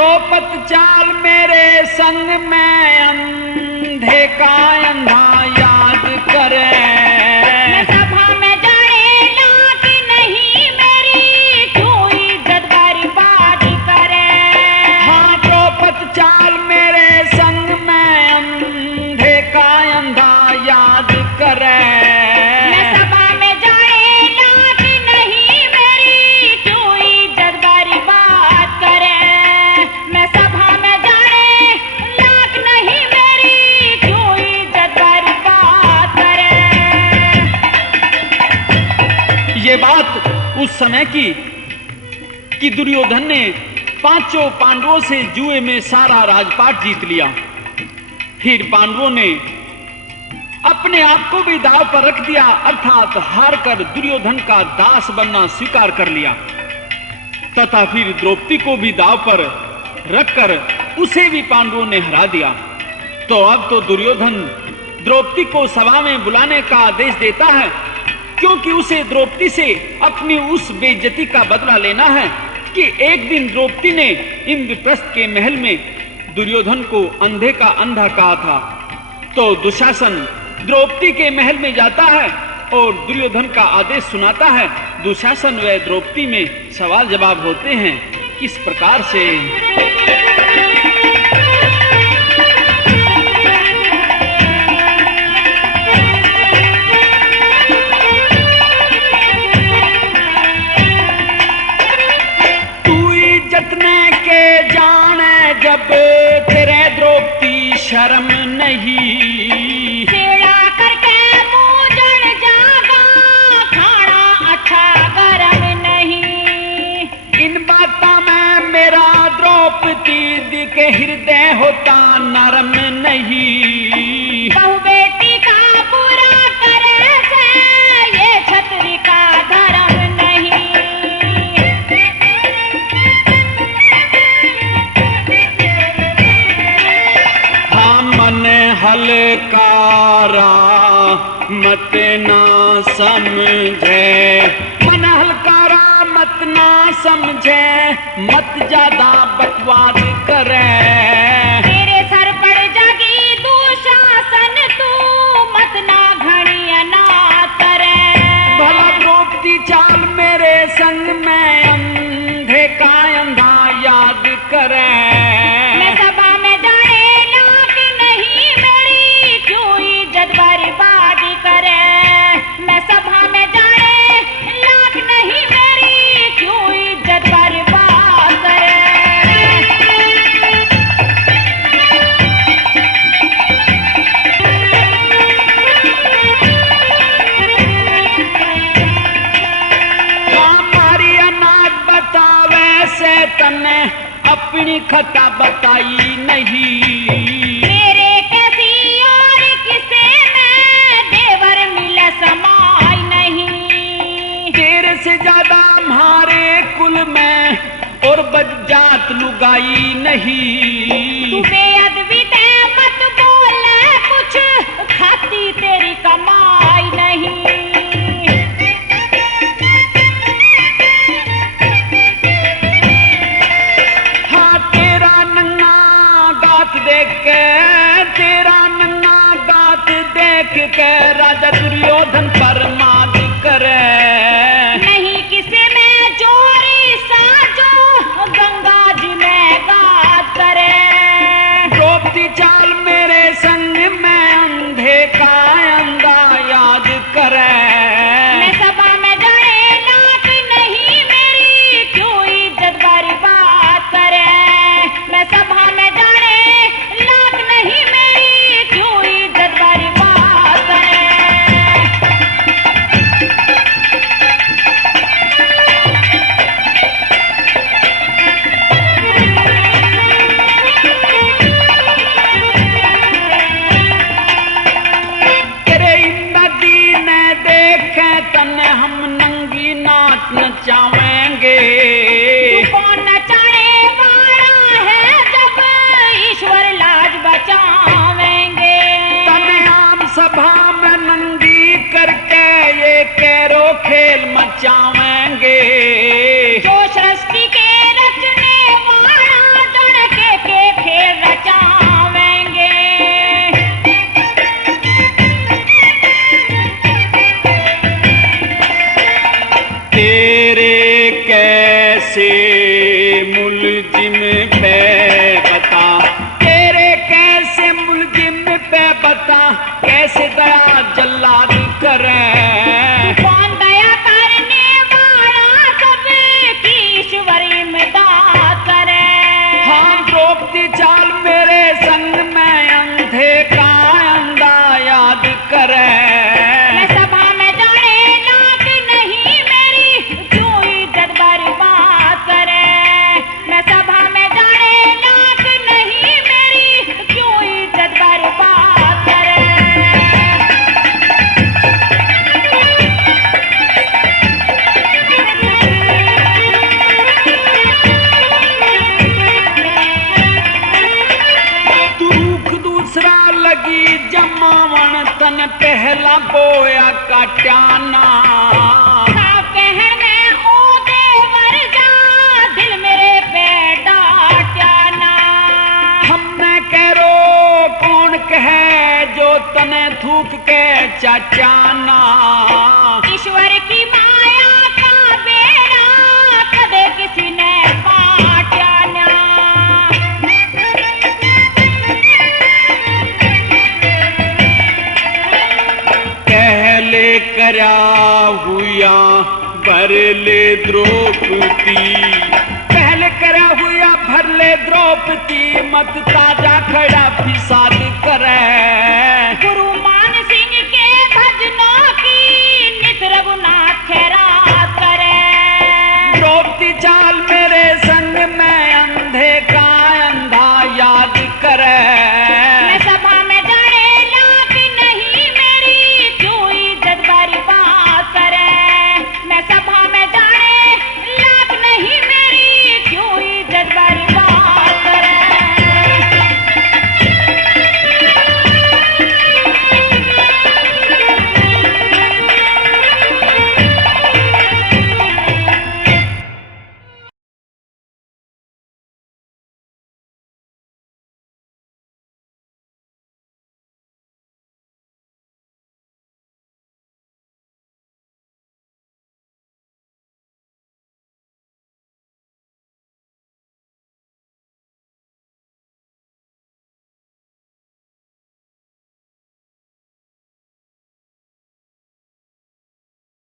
द्रौपद चाल मेरे संग में अंधे का अंधा याद करे। मैं सभा में जाए लाख नहीं मेरी क्यों इज्जत बर्बाद करे। हाँ द्रौपद चाल मेरे संग में अंधे का अंधा याद करे। मैं सभा में जाए लाख नहीं मेरी क्यों इज्जत बर्बाद करे। मैं सभा में जाए लाख नहीं मेरी क्यों इज्जत बर्बाद करे। ये बात उस समय की कि दुर्योधन ने पांचों पांडवों से जुए में सारा राजपाट जीत लिया। फिर पांडवों ने अपने आप को भी दांव पर रख दिया, अर्थात हार कर दुर्योधन का दास बनना स्वीकार कर लिया तथा फिर द्रौपदी को भी दांव पर रखकर उसे भी पांडवों ने हरा दिया। तो अब तो दुर्योधन द्रौपदी को सभा में बुलाने का आदेश देता है, क्योंकि उसे द्रौपदी से अपनी उस बेइज्जती का बदला लेना है कि एक दिन द्रौपदी ने इंद्रप्रस्थ के महल में दुर्योधन को अंधे का अंधा कहा था। तो दुशासन द्रौपदी के महल में जाता है और दुर्योधन का आदेश सुनाता है। दुशासन व द्रौपदी में सवाल जवाब होते हैं किस प्रकार से। जब तेरे द्रौपदी शर्म नहीं सेड़ा करके मुंह जागा खाना अच्छा गरम नहीं। इन बातों में मेरा द्रौपदी के हृदय होता नरम नहीं। बहु बेटी का बुरा करे से ये छतरी का धर्म नहीं। हलकारा मत ना समझे, मन हलकारा मत ना समझे, मत ज्यादा बकवाद करे। तेरे सर पड़ जागी दुशासन तू मत ना घड़िया ना करे। भला द्रौपदी चाल मेरे संग में अंधे का अंधा याद करे। मैं सभा में जाए लाख नहीं मेरी क्यों इज्जत बर्बाद करे। मैं सभा में जाए लाख नहीं मेरी क्यों इज्जत बर्बाद करे। हमारी अनाथ बतावे से तने अपनी खता बताई नहीं। मेरे कैसी और किसे में देवर मिला समाई नहीं। तेरे से ज्यादा हमारे कुल में और बज्जात लुगाई नहीं। तू बेअदबी ते मत बोल कुछ खाती तेरी कमाई नहीं। तेरा नन्ना गात देख के राजा दुर्योधन परमाद करे। नहीं किसी में चोरी साजो गंगा जी में बात करे। द्रौपदी चाल मेरे संग में अंधे का अंधा याद करे। मैं सभा में जाए लाख नहीं मेरी क्यों इज्जत बर्बाद करे। मैं सभा में जाए लाख नहीं मेरी क्यों इज्जत बर्बाद करे। तेरे नदी ने देखे तने हम नंगी नाच नचावेंगे। तू कौन नचाने वाला है जब ईश्वर लाज बचावेंगे। तने आम सभा में नंगी करके ये कैरो खेल मचावेंगे। जो सृष्टि के रचने वाला जड़ कहला बोया काट्याना। कहने ओ देवर जा दिल मेरे पे डांट्याना। हमने करो कौन कहे जो तने थूक के चाचाना। ईश्वर की माया का बेड़ा कदे किसी ने पाट्याना। कहले करा हुआ भरले द्रौपदी। पहले करा हुआ भरले द्रौपदी मत ताजा खड़ा फिसाद करे। गुरु